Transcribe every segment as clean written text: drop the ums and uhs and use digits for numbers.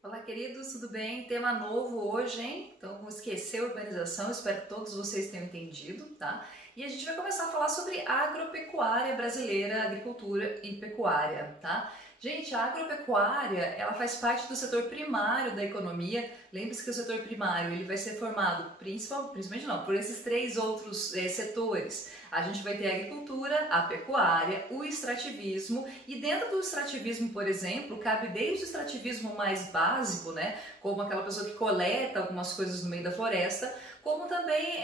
Olá, queridos, tudo bem? Tema novo hoje, hein? Então, vamos esquecer a urbanização, espero que todos vocês tenham entendido, tá? E a gente vai começar a falar sobre agropecuária brasileira, agricultura e pecuária, tá? Gente, a agropecuária, ela faz parte do setor primário da economia. Lembre-se que o setor primário, ele vai ser formado principalmente não, por esses três outros setores. A gente vai ter a agricultura, a pecuária, o extrativismo e dentro do extrativismo, por exemplo, cabe desde o extrativismo mais básico, né, como aquela pessoa que coleta algumas coisas no meio da floresta, como também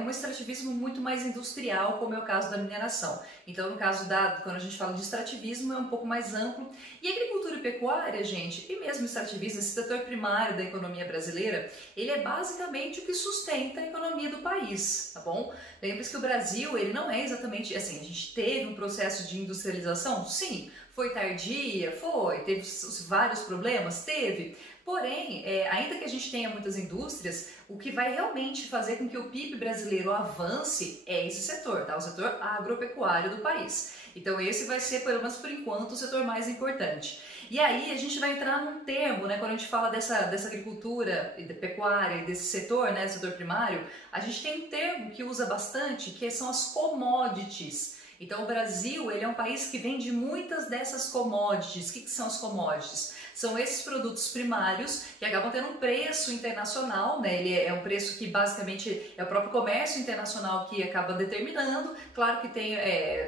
um extrativismo muito mais industrial, como é o caso da mineração. Então, no caso quando a gente fala de extrativismo, é um pouco mais amplo. E agricultura e pecuária, gente, e mesmo extrativismo, esse setor primário da economia brasileira, ele é basicamente o que sustenta a economia do país, tá bom? Lembre-se que o Brasil, ele não é exatamente assim, a gente teve um processo de industrialização? Sim. Foi tardia? Foi. Teve vários problemas? Teve. Porém, ainda que a gente tenha muitas indústrias, o que vai realmente fazer com que o PIB brasileiro avance é esse setor, tá? O setor agropecuário do país. Então esse vai ser, pelo menos por enquanto, o setor mais importante. E aí a gente vai entrar num termo, né, quando a gente fala dessa agricultura e da pecuária e desse setor, né, setor primário, a gente tem um termo que usa bastante, que são as commodities. Então o Brasil, ele é um país que vende muitas dessas commodities. O que são as commodities? São esses produtos primários que acabam tendo um preço internacional, né? Ele é um preço que basicamente é o próprio comércio internacional que acaba determinando. Claro que tem,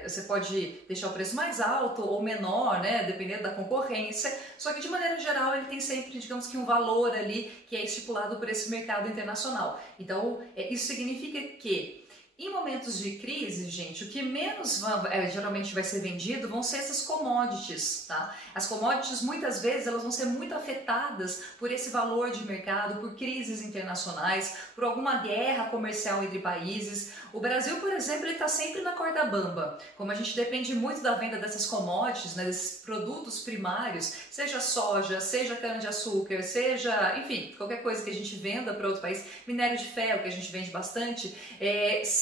você pode deixar o preço mais alto ou menor, né? Dependendo da concorrência. Só que de maneira geral ele tem sempre, digamos que um valor ali que é estipulado por esse mercado internacional. Então isso significa que em momentos de crise, gente, o que menos geralmente vai ser vendido vão ser essas commodities, tá? As commodities, muitas vezes, elas vão ser muito afetadas por esse valor de mercado, por crises internacionais, por alguma guerra comercial entre países. O Brasil, por exemplo, ele está sempre na corda bamba. Como a gente depende muito da venda dessas commodities, né, desses produtos primários, seja soja, seja cana-de-açúcar, seja, enfim, qualquer coisa que a gente venda para outro país, minério de ferro, que a gente vende bastante,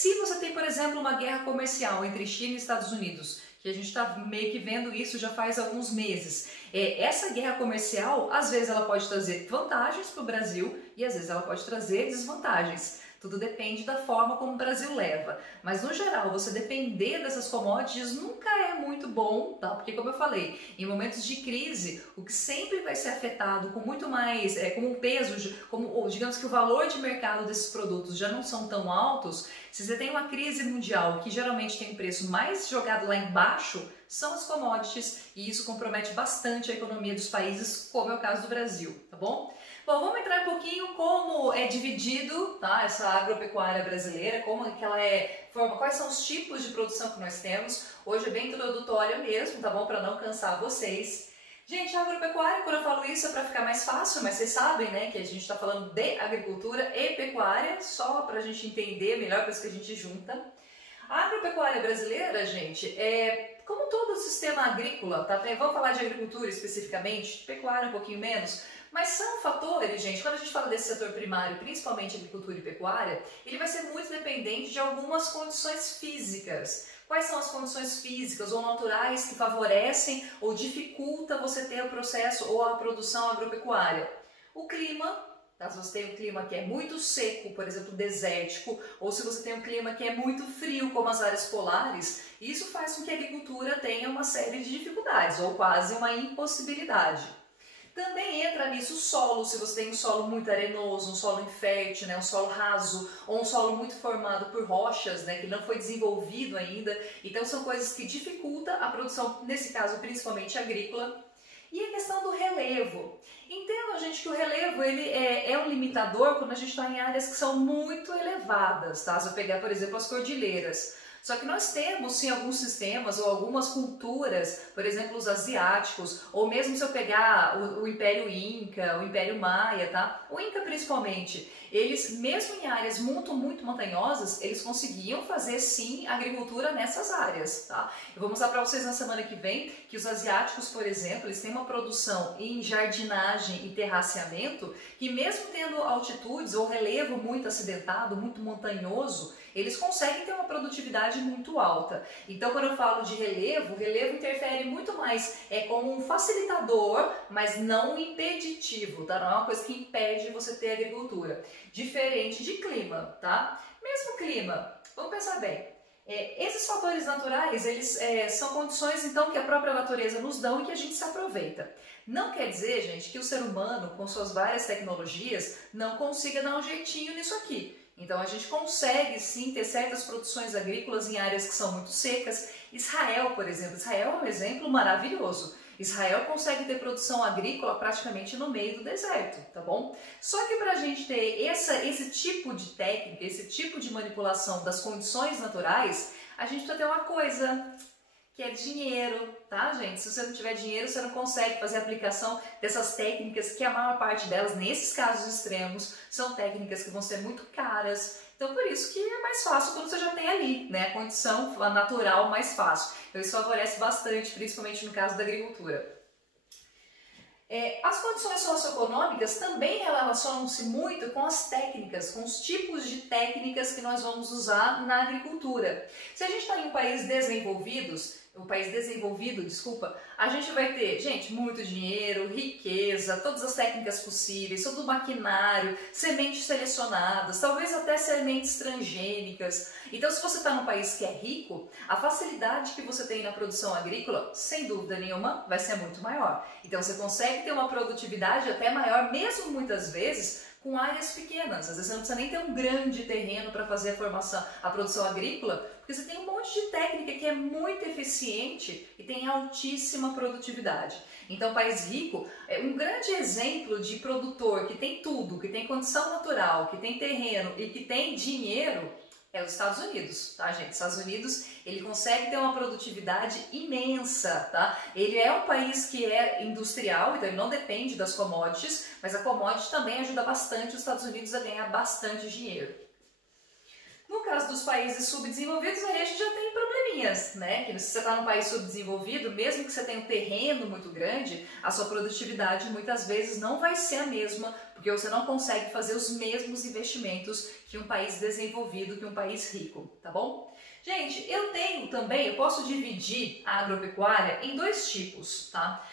se você tem, por exemplo, uma guerra comercial entre China e Estados Unidos, que a gente está meio que vendo isso já faz alguns meses, essa guerra comercial, às vezes ela pode trazer vantagens para o Brasil e às vezes ela pode trazer desvantagens. Tudo depende da forma como o Brasil leva. Mas, no geral, você depender dessas commodities nunca é muito bom, tá? Porque, como eu falei, em momentos de crise, o que sempre vai ser afetado com muito mais, como um peso, como, digamos que o valor de mercado desses produtos já não são tão altos, se você tem uma crise mundial que geralmente tem um preço mais jogado lá embaixo, são as commodities, e isso compromete bastante a economia dos países, como é o caso do Brasil, tá bom? Bom, vamos entrar um pouquinho como é dividido, tá, essa agropecuária brasileira, como que ela quais são os tipos de produção que nós temos. Hoje é bem introdutória mesmo, tá bom, para não cansar vocês. Gente, a agropecuária, quando eu falo isso é para ficar mais fácil, mas vocês sabem, né, que a gente está falando de agricultura e pecuária, só para a gente entender melhor, por isso que a gente junta. A agropecuária brasileira, gente, como todo o sistema agrícola, tá? Vamos falar de agricultura especificamente, pecuária um pouquinho menos, mas são fatores, gente, quando a gente fala desse setor primário, principalmente agricultura e pecuária, ele vai ser muito dependente de algumas condições físicas. Quais são as condições físicas ou naturais que favorecem ou dificultam você ter o processo ou a produção agropecuária? O clima. Tá? Se você tem um clima que é muito seco, por exemplo, desértico, ou se você tem um clima que é muito frio, como as áreas polares, isso faz com que a agricultura tenha uma série de dificuldades, ou quase uma impossibilidade. Também entra nisso o solo, se você tem um solo muito arenoso, um solo infértil, né, um solo raso, ou um solo muito formado por rochas, né, que não foi desenvolvido ainda. Então são coisas que dificultam a produção, nesse caso principalmente agrícola. E a questão do relevo. Entendam, gente, que o relevo ele é um limitador quando a gente está em áreas que são muito elevadas, tá? Se eu pegar, por exemplo, as cordilheiras. Só que nós temos, sim, alguns sistemas ou algumas culturas, por exemplo, os asiáticos, ou mesmo se eu pegar o Império Inca, o Império Maia, tá? O Inca principalmente, eles, mesmo em áreas muito montanhosas, eles conseguiam fazer, sim, agricultura nessas áreas, tá? Eu vou mostrar para vocês na semana que vem que os asiáticos, por exemplo, eles têm uma produção em jardinagem e terraceamento que mesmo tendo altitudes ou relevo muito acidentado, muito montanhoso, eles conseguem ter uma produtividade muito alta. Então, quando eu falo de relevo, o relevo interfere muito mais como um facilitador, mas não impeditivo, tá? Não é uma coisa que impede você ter agricultura. Diferente de clima, tá? Mesmo clima, vamos pensar bem. Esses fatores naturais, eles são condições então que a própria natureza nos dão e que a gente se aproveita. Não quer dizer, gente, que o ser humano, com suas várias tecnologias, não consiga dar um jeitinho nisso aqui. Então a gente consegue sim ter certas produções agrícolas em áreas que são muito secas. Israel, por exemplo, Israel é um exemplo maravilhoso. Israel consegue ter produção agrícola praticamente no meio do deserto, tá bom? Só que para a gente ter esse tipo de técnica, esse tipo de manipulação das condições naturais, a gente precisa ter uma coisa, que é dinheiro, tá, gente? Se você não tiver dinheiro, você não consegue fazer a aplicação dessas técnicas, que a maior parte delas, nesses casos extremos, são técnicas que vão ser muito caras. Então, por isso que é mais fácil quando você já tem ali, né, a condição natural mais fácil. Então, isso favorece bastante, principalmente no caso da agricultura. As condições socioeconômicas também relacionam-se muito com as técnicas, com os tipos de técnicas que nós vamos usar na agricultura. Se a gente está em um país desenvolvido, desculpa, a gente vai ter, gente, muito dinheiro, riqueza, todas as técnicas possíveis, todo o maquinário, sementes selecionadas, talvez até sementes transgênicas. Então, se você está num país que é rico, a facilidade que você tem na produção agrícola, sem dúvida nenhuma, vai ser muito maior. Então, você consegue ter uma produtividade até maior, mesmo muitas vezes, com áreas pequenas. Às vezes você não precisa nem ter um grande terreno para fazer a produção agrícola, porque você tem um monte de técnica que é muito eficiente e tem altíssima produtividade. Então, país rico é um grande exemplo de produtor que tem tudo, que tem condição natural, que tem terreno e que tem dinheiro, é os Estados Unidos, tá, gente? Os Estados Unidos, ele consegue ter uma produtividade imensa, tá? Ele é um país que é industrial, então ele não depende das commodities, mas a commodity também ajuda bastante os Estados Unidos a ganhar bastante dinheiro. No caso dos países subdesenvolvidos, aí a gente já tem probleminhas, né? Que se você está num país subdesenvolvido, mesmo que você tenha um terreno muito grande, a sua produtividade muitas vezes não vai ser a mesma, porque você não consegue fazer os mesmos investimentos que um país desenvolvido, que um país rico, tá bom? Gente, eu posso dividir a agropecuária em dois tipos, tá?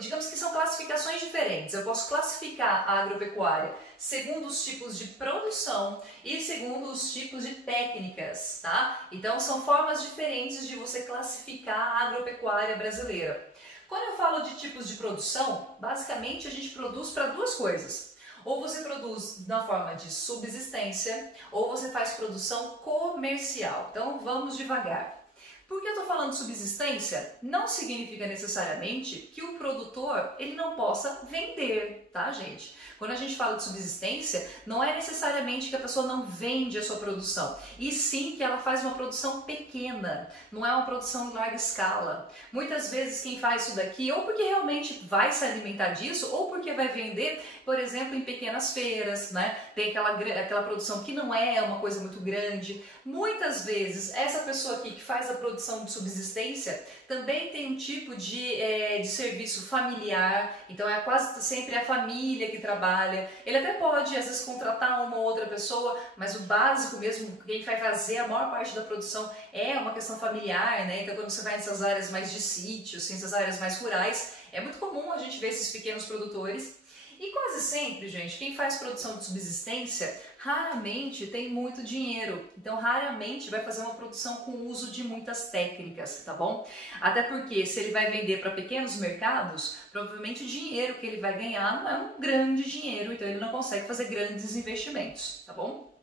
Digamos que são classificações diferentes. Eu posso classificar a agropecuária segundo os tipos de produção e segundo os tipos de técnicas, tá? Então são formas diferentes de você classificar a agropecuária brasileira. Quando eu falo de tipos de produção, basicamente a gente produz para duas coisas. Ou você produz na forma de subsistência, ou você faz produção comercial. Então vamos devagar. Por que eu estou falando de subsistência? Não significa necessariamente que o produtor ele não possa vender, tá, gente? Quando a gente fala de subsistência, não é necessariamente que a pessoa não vende a sua produção, e sim que ela faz uma produção pequena, não é uma produção em larga escala. Muitas vezes quem faz isso daqui, ou porque realmente vai se alimentar disso, ou porque vai vender, por exemplo, em pequenas feiras, né? Tem aquela produção que não é uma coisa muito grande. Muitas vezes, essa pessoa aqui que faz a produção de subsistência também tem um tipo de serviço familiar, então é quase sempre a família que trabalha. Ele até pode, às vezes, contratar uma ou outra pessoa, mas o básico mesmo, quem vai fazer a maior parte da produção é uma questão familiar, né? Então, quando você vai nessas áreas mais de sítios, nessas áreas mais rurais, é muito comum a gente ver esses pequenos produtores. E quase sempre, gente, quem faz produção de subsistência raramente tem muito dinheiro, então raramente vai fazer uma produção com uso de muitas técnicas, tá bom? Até porque se ele vai vender para pequenos mercados, provavelmente o dinheiro que ele vai ganhar não é um grande dinheiro, então ele não consegue fazer grandes investimentos, tá bom?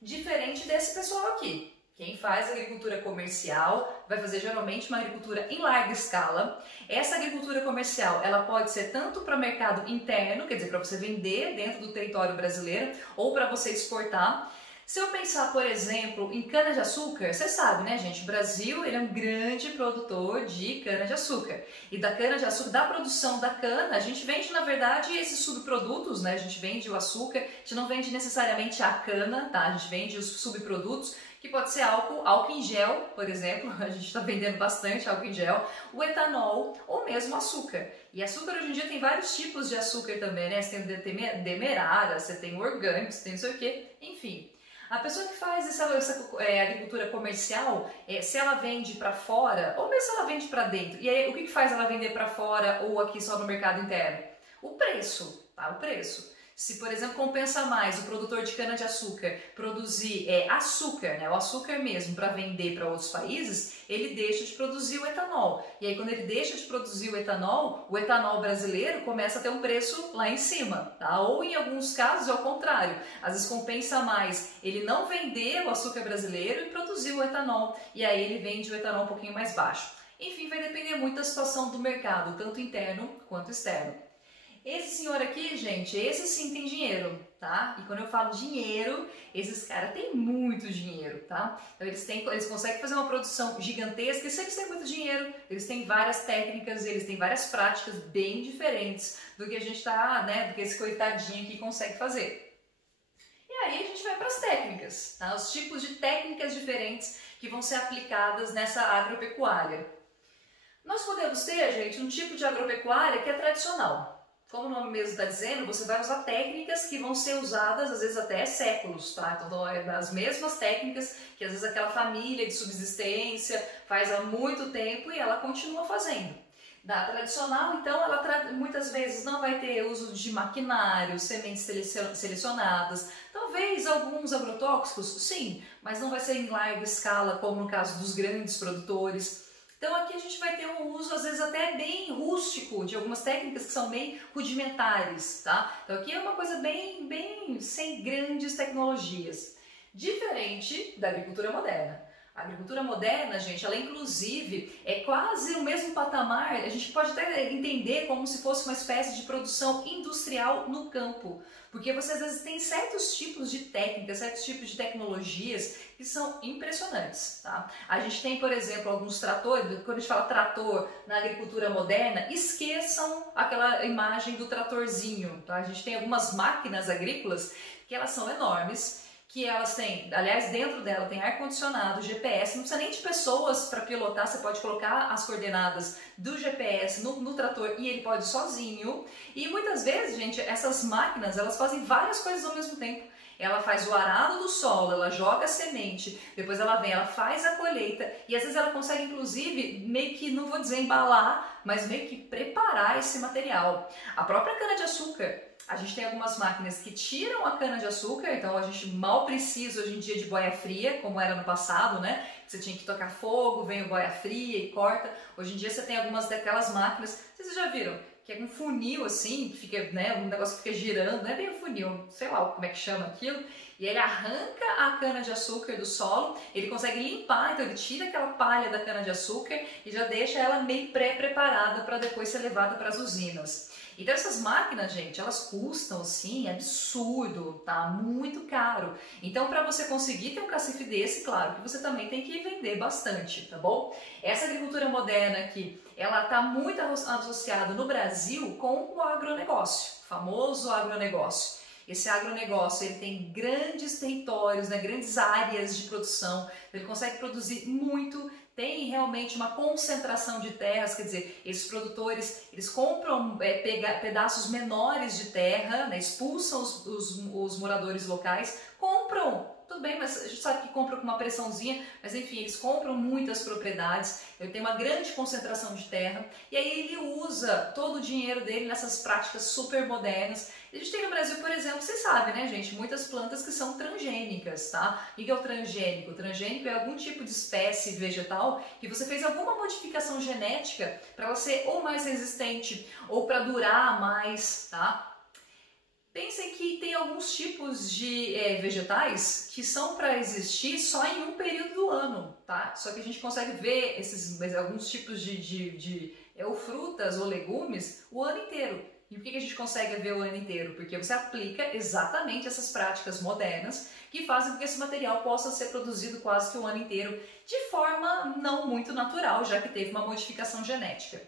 Diferente desse pessoal aqui. Quem faz agricultura comercial vai fazer geralmente uma agricultura em larga escala. Essa agricultura comercial ela pode ser tanto para mercado interno, quer dizer, para você vender dentro do território brasileiro, ou para você exportar. Se eu pensar, por exemplo, em cana-de-açúcar, você sabe, né, gente? O Brasil ele é um grande produtor de cana-de-açúcar. E da cana-de-açúcar, da produção da cana, a gente vende, na verdade, esses subprodutos, né? A gente vende o açúcar, a gente não vende necessariamente a cana, tá? A gente vende os subprodutos, que pode ser álcool em gel, por exemplo, a gente está vendendo bastante álcool em gel, o etanol ou mesmo açúcar. E açúcar hoje em dia tem vários tipos de açúcar também, né? Você tem o demerara, você tem o orgânico, você tem não sei o que, enfim. A pessoa que faz essa agricultura comercial, se ela vende para fora, ou mesmo se ela vende para dentro, e aí o que faz ela vender para fora ou aqui só no mercado interno? O preço, tá? O preço. Se, por exemplo, compensa mais o produtor de cana-de-açúcar produzir açúcar, né, o açúcar mesmo, para vender para outros países, ele deixa de produzir o etanol. E aí, quando ele deixa de produzir o etanol brasileiro começa a ter um preço lá em cima, tá? Ou em alguns casos é o contrário. Às vezes compensa mais ele não vender o açúcar brasileiro e produzir o etanol. E aí ele vende o etanol um pouquinho mais baixo. Enfim, vai depender muito da situação do mercado, tanto interno quanto externo. Esse senhor aqui, gente, esse sim tem dinheiro, tá? E quando eu falo dinheiro, esses caras têm muito dinheiro, tá? Então eles conseguem fazer uma produção gigantesca e se eles têm muito dinheiro, eles têm várias técnicas, eles têm várias práticas bem diferentes do que a gente tá, né, do que esse coitadinho aqui consegue fazer. E aí a gente vai para as técnicas, tá? Os tipos de técnicas diferentes que vão ser aplicadas nessa agropecuária. Nós podemos ter, gente, um tipo de agropecuária que é tradicional. Como o nome mesmo está dizendo, você vai usar técnicas que vão ser usadas às vezes até séculos, tá? Então é as mesmas técnicas que às vezes aquela família de subsistência faz há muito tempo e ela continua fazendo. Da tradicional, então, ela muitas vezes não vai ter uso de maquinário, sementes selecionadas, talvez alguns agrotóxicos, sim, mas não vai ser em larga escala como no caso dos grandes produtores. Então aqui a gente vai ter um uso às vezes até bem rústico de algumas técnicas que são bem rudimentares, tá? Então aqui é uma coisa bem sem grandes tecnologias. Diferente da agricultura moderna. A agricultura moderna, gente, ela inclusive é quase o mesmo patamar, a gente pode até entender como se fosse uma espécie de produção industrial no campo. Porque você às vezes tem certos tipos de técnicas, certos tipos de tecnologias que são impressionantes, tá? A gente tem, por exemplo, alguns tratores, quando a gente fala trator na agricultura moderna, esqueçam aquela imagem do tratorzinho, tá? A gente tem algumas máquinas agrícolas que elas são enormes, que elas têm, aliás, dentro dela tem ar-condicionado, GPS, não precisa nem de pessoas para pilotar, você pode colocar as coordenadas do GPS no trator e ele pode ir sozinho. E muitas vezes, gente, essas máquinas, elas fazem várias coisas ao mesmo tempo. Ela faz o arado do solo, ela joga a semente, depois ela vem, ela faz a colheita e às vezes ela consegue inclusive meio que, não vou dizer embalar, mas meio que preparar esse material. A própria cana-de-açúcar, a gente tem algumas máquinas que tiram a cana-de-açúcar, então a gente mal precisa hoje em dia de boia fria, como era no passado, né? Você tinha que tocar fogo, vem o boia fria e corta. Hoje em dia você tem algumas daquelas máquinas, vocês já viram? Que é um funil assim, que fica, né, um negócio que fica girando, não é bem um funil, sei lá como é que chama aquilo, e ele arranca a cana-de-açúcar do solo, ele consegue limpar, então ele tira aquela palha da cana-de-açúcar e já deixa ela meio pré-preparada para depois ser levada para as usinas. Então essas máquinas, gente, elas custam, sim, absurdo, tá? Muito caro. Então para você conseguir ter um cacife desse, claro que você também tem que vender bastante, tá bom? Essa agricultura moderna aqui, ela está muito associada no Brasil com o agronegócio, o famoso agronegócio. Esse agronegócio, ele tem grandes territórios, né, grandes áreas de produção, ele consegue produzir muito, tem realmente uma concentração de terras, quer dizer, esses produtores, eles compram pedaços menores de terra, né, expulsam os moradores locais, compram. Tudo bem, mas a gente sabe que compra com uma pressãozinha, mas enfim, eles compram muitas propriedades, ele tem uma grande concentração de terra, e aí ele usa todo o dinheiro dele nessas práticas super modernas. A gente tem no Brasil, por exemplo, vocês sabem, né, gente, muitas plantas que são transgênicas, tá? O que é o transgênico? O transgênico é algum tipo de espécie vegetal que você fez alguma modificação genética para ela ser ou mais resistente ou para durar mais, tá? Pensem que tem alguns tipos de vegetais que são para existir só em um período do ano, tá? Só que a gente consegue ver alguns tipos ou frutas ou legumes o ano inteiro. E por que a gente consegue ver o ano inteiro? Porque você aplica exatamente essas práticas modernas que fazem com que esse material possa ser produzido quase que o ano inteiro de forma não muito natural, já que teve uma modificação genética.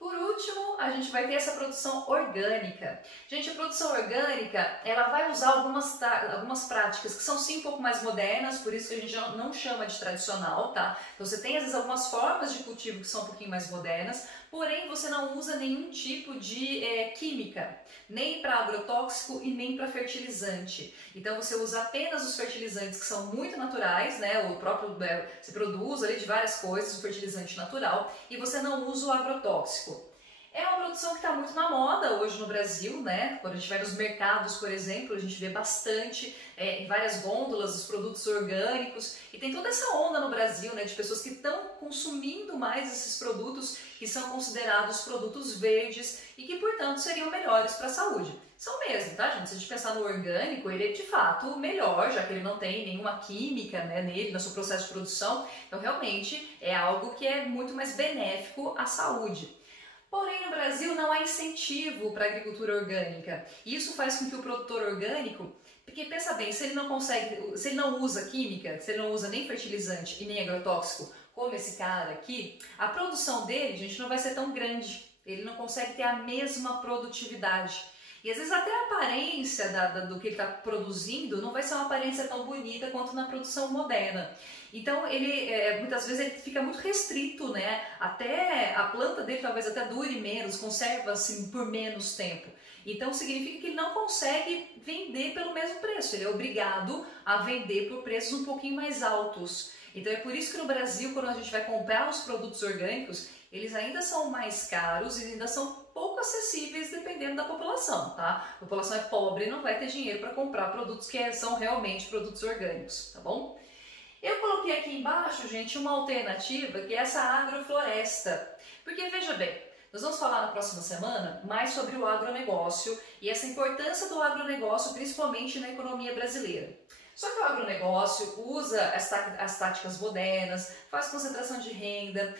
Por último, a gente vai ter essa produção orgânica. Gente, a produção orgânica, ela vai usar algumas práticas que são sim um pouco mais modernas, por isso que a gente não chama de tradicional, tá? Então você tem às vezes algumas formas de cultivo que são um pouquinho mais modernas, porém você não usa nenhum tipo de química, nem para agrotóxico e nem para fertilizante. Então você usa apenas os fertilizantes que são muito naturais, né? O próprio se produz ali de várias coisas, o fertilizante natural, e você não usa o agrotóxico. É uma produção que está muito na moda hoje no Brasil, né? Quando a gente vai nos mercados, por exemplo, a gente vê bastante em várias gôndolas os produtos orgânicos, e tem toda essa onda no Brasil, né, de pessoas que estão consumindo mais esses produtos que são considerados produtos verdes e que, portanto, seriam melhores para a saúde. São mesmo, tá, gente? Se a gente pensar no orgânico, ele é de fato melhor, já que ele não tem nenhuma química, né, nele, no seu processo de produção. Então, realmente, é algo que é muito mais benéfico à saúde. Porém, no Brasil não há incentivo para a agricultura orgânica. E isso faz com que o produtor orgânico, porque pensa bem, se ele não usa química, se ele não usa nem fertilizante e nem agrotóxico, como esse cara aqui, a produção dele, gente, não vai ser tão grande. Ele não consegue ter a mesma produtividade. E às vezes até a aparência do que ele está produzindo não vai ser uma aparência tão bonita quanto na produção moderna. Então ele muitas vezes ele fica muito restrito, né? Até a planta dele talvez até dure menos, conserva-se por menos tempo. Então significa que ele não consegue vender pelo mesmo preço, ele é obrigado a vender por preços um pouquinho mais altos. Então é por isso que no Brasil, quando a gente vai comprar os produtos orgânicos, eles ainda são mais caros e ainda são pouco acessíveis dependendo da população, tá? A população é pobre e não vai ter dinheiro para comprar produtos que são realmente produtos orgânicos, tá bom? Eu coloquei aqui embaixo, gente, uma alternativa que é essa agrofloresta. Porque veja bem, nós vamos falar na próxima semana mais sobre o agronegócio e essa importância do agronegócio, principalmente na economia brasileira. Só que o agronegócio usa as táticas modernas, faz concentração de renda.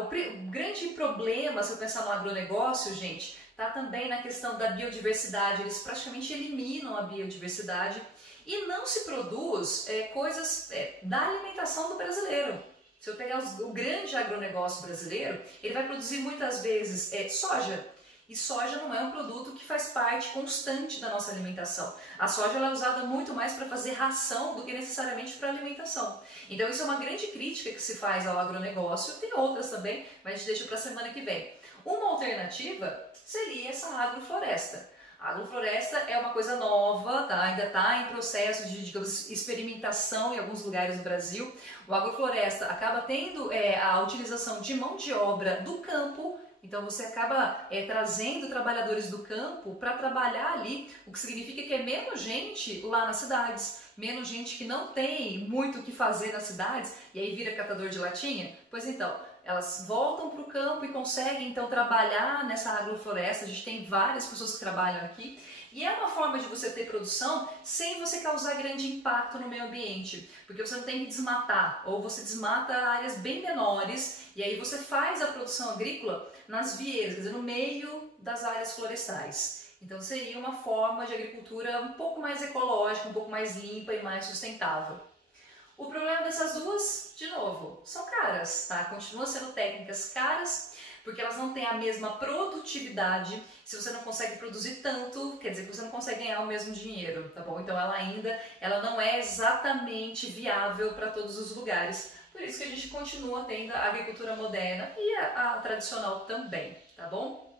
O grande problema, se eu pensar no agronegócio, gente, está também na questão da biodiversidade. Eles praticamente eliminam a biodiversidade e não se produz coisas da alimentação do brasileiro. Se eu pegar o grande agronegócio brasileiro, ele vai produzir muitas vezes soja. E soja não é um produto que faz parte constante da nossa alimentação. A soja ela é usada muito mais para fazer ração do que necessariamente para alimentação. Então isso é uma grande crítica que se faz ao agronegócio. Tem outras também, mas a gente deixa para a semana que vem. Uma alternativa seria essa agrofloresta. A agrofloresta é uma coisa nova, tá? Ainda está em processo de, digamos, experimentação em alguns lugares do Brasil. O agrofloresta acaba tendo a utilização de mão de obra do campo. Então você acaba trazendo trabalhadores do campo para trabalhar ali, o que significa que é menos gente lá nas cidades, menos gente que não tem muito o que fazer nas cidades e aí vira catador de latinha. Pois então, elas voltam para o campo e conseguem então trabalhar nessa agrofloresta. A gente tem várias pessoas que trabalham aqui. E é uma forma de você ter produção sem você causar grande impacto no meio ambiente, porque você não tem que desmatar, ou você desmata áreas bem menores e aí você faz a produção agrícola nas vieiras, quer dizer, no meio das áreas florestais. Então seria uma forma de agricultura um pouco mais ecológica, um pouco mais limpa e mais sustentável. O problema dessas duas, de novo, são caras, tá? Continuam sendo técnicas caras, porque elas não têm a mesma produtividade. Se você não consegue produzir tanto, quer dizer que você não consegue ganhar o mesmo dinheiro, tá bom? Então ela não é exatamente viável para todos os lugares. Por isso que a gente continua tendo a agricultura moderna e a tradicional também, tá bom?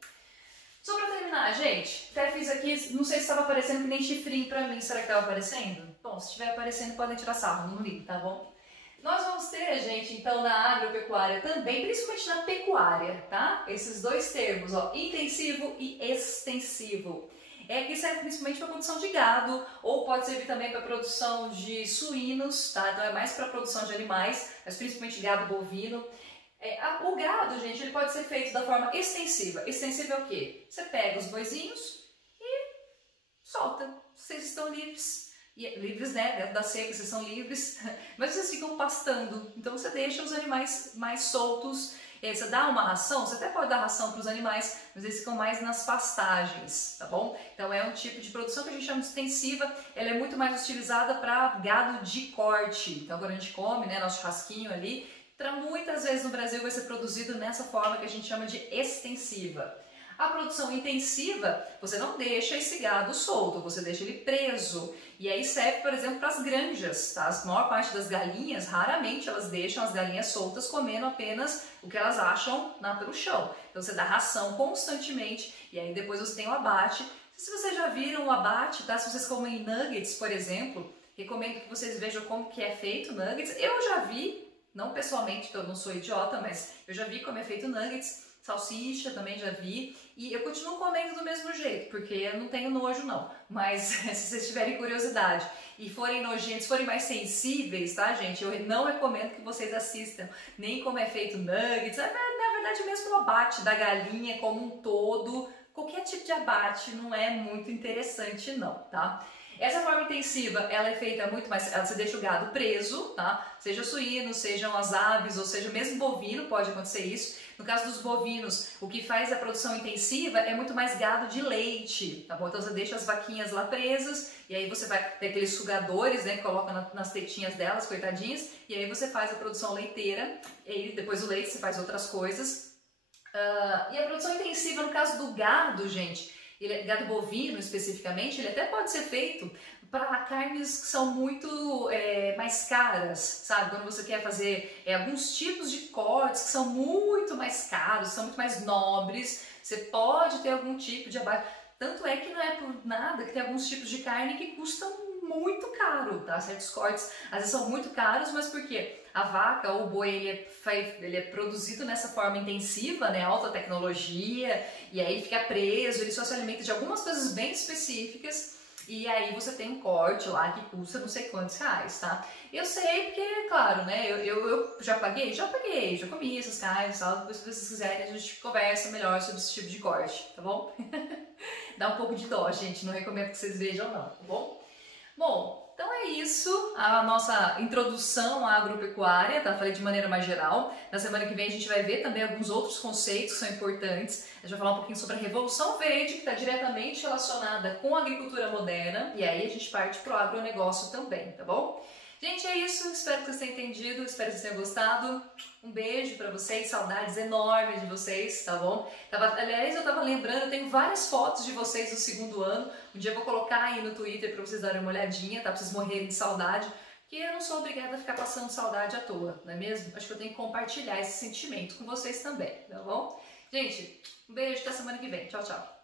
Só para terminar, gente, até fiz aqui, não sei se estava aparecendo que nem chifrinho para mim, será que estava aparecendo? Bom, se estiver aparecendo podem tirar sarro, não ligo, tá bom? Nós vamos ter, gente, então na agropecuária também, principalmente na pecuária, tá? Esses dois termos, ó, intensivo e extensivo. Que serve principalmente para produção de gado, ou pode servir também para produção de suínos, tá? Então é mais para produção de animais, mas principalmente gado bovino. O gado, gente, ele pode ser feito da forma extensiva. Extensiva é o quê? Você pega os boizinhos e solta. Vocês estão livres. Livres, né? Dentro da seca vocês são livres, mas vocês ficam pastando. Então você deixa os animais mais soltos. Você dá uma ração, você até pode dar ração para os animais, mas eles ficam mais nas pastagens, tá bom? Então é um tipo de produção que a gente chama de extensiva. Ela é muito mais utilizada para gado de corte. Então quando a gente come, né, nosso churrasquinho ali, para muitas vezes no Brasil vai ser produzido nessa forma que a gente chama de extensiva. A produção intensiva, você não deixa esse gado solto, você deixa ele preso. E aí serve, por exemplo, para as granjas, tá? A maior parte das galinhas, raramente elas deixam as galinhas soltas comendo apenas o que elas acham pelo chão. Então você dá ração constantemente e aí depois você tem o abate. Se vocês já viram o abate, tá? Se vocês comem nuggets, por exemplo, recomendo que vocês vejam como que é feito nuggets. Eu já vi, não pessoalmente, porque eu não sou idiota, mas eu já vi como é feito nuggets. Salsicha também já vi, e eu continuo comendo do mesmo jeito, porque eu não tenho nojo não, mas se vocês tiverem curiosidade e forem nojentos, forem mais sensíveis, tá gente, eu não recomendo que vocês assistam nem como é feito nuggets, na verdade mesmo o abate da galinha como um todo, qualquer tipo de abate não é muito interessante não, tá? Essa forma intensiva, ela é feita muito mais, você deixa o gado preso, tá? Seja suíno, sejam as aves, ou seja mesmo bovino, pode acontecer isso. No caso dos bovinos, o que faz a produção intensiva é muito mais gado de leite, tá bom? Então você deixa as vaquinhas lá presas, e aí você vai ter aqueles sugadores, né, que coloca nas tetinhas delas, coitadinhas, e aí você faz a produção leiteira, e aí depois do leite você faz outras coisas. E a produção intensiva, no caso do gado, gente, gado bovino especificamente, ele até pode ser feito para carnes que são muito mais caras, sabe? Quando você quer fazer alguns tipos de cortes que são muito mais caros, são muito mais nobres, você pode ter algum tipo de abate. Tanto é que não é por nada que tem alguns tipos de carne que custam muito caro, tá? Certos cortes às vezes são muito caros, mas por quê? A vaca ou o boi ele é produzido nessa forma intensiva, né? Alta tecnologia, e aí ele fica preso, ele só se alimenta de algumas coisas bem específicas, e aí você tem um corte lá que custa não sei quantos reais, tá? Eu sei porque, claro, né? Eu já paguei? Já paguei, já comi essas carnes e tal. Depois, se vocês quiserem, a gente conversa melhor sobre esse tipo de corte, tá bom? Dá um pouco de dó, gente, não recomendo que vocês vejam não, tá bom? Bom, então é isso, a nossa introdução à agropecuária, tá? Falei de maneira mais geral. Na semana que vem a gente vai ver também alguns outros conceitos que são importantes. A gente vai falar um pouquinho sobre a Revolução Verde, que está diretamente relacionada com a agricultura moderna. E aí a gente parte para o agronegócio também, tá bom? Gente, é isso. Espero que vocês tenham entendido, espero que vocês tenham gostado. Um beijo pra vocês, saudades enormes de vocês, tá bom? Aliás, eu tava lembrando, eu tenho várias fotos de vocês do segundo ano. Um dia eu vou colocar aí no Twitter pra vocês darem uma olhadinha, tá? Pra vocês morrerem de saudade. Porque eu não sou obrigada a ficar passando saudade à toa, não é mesmo? Acho que eu tenho que compartilhar esse sentimento com vocês também, tá bom? Gente, um beijo, até semana que vem. Tchau, tchau.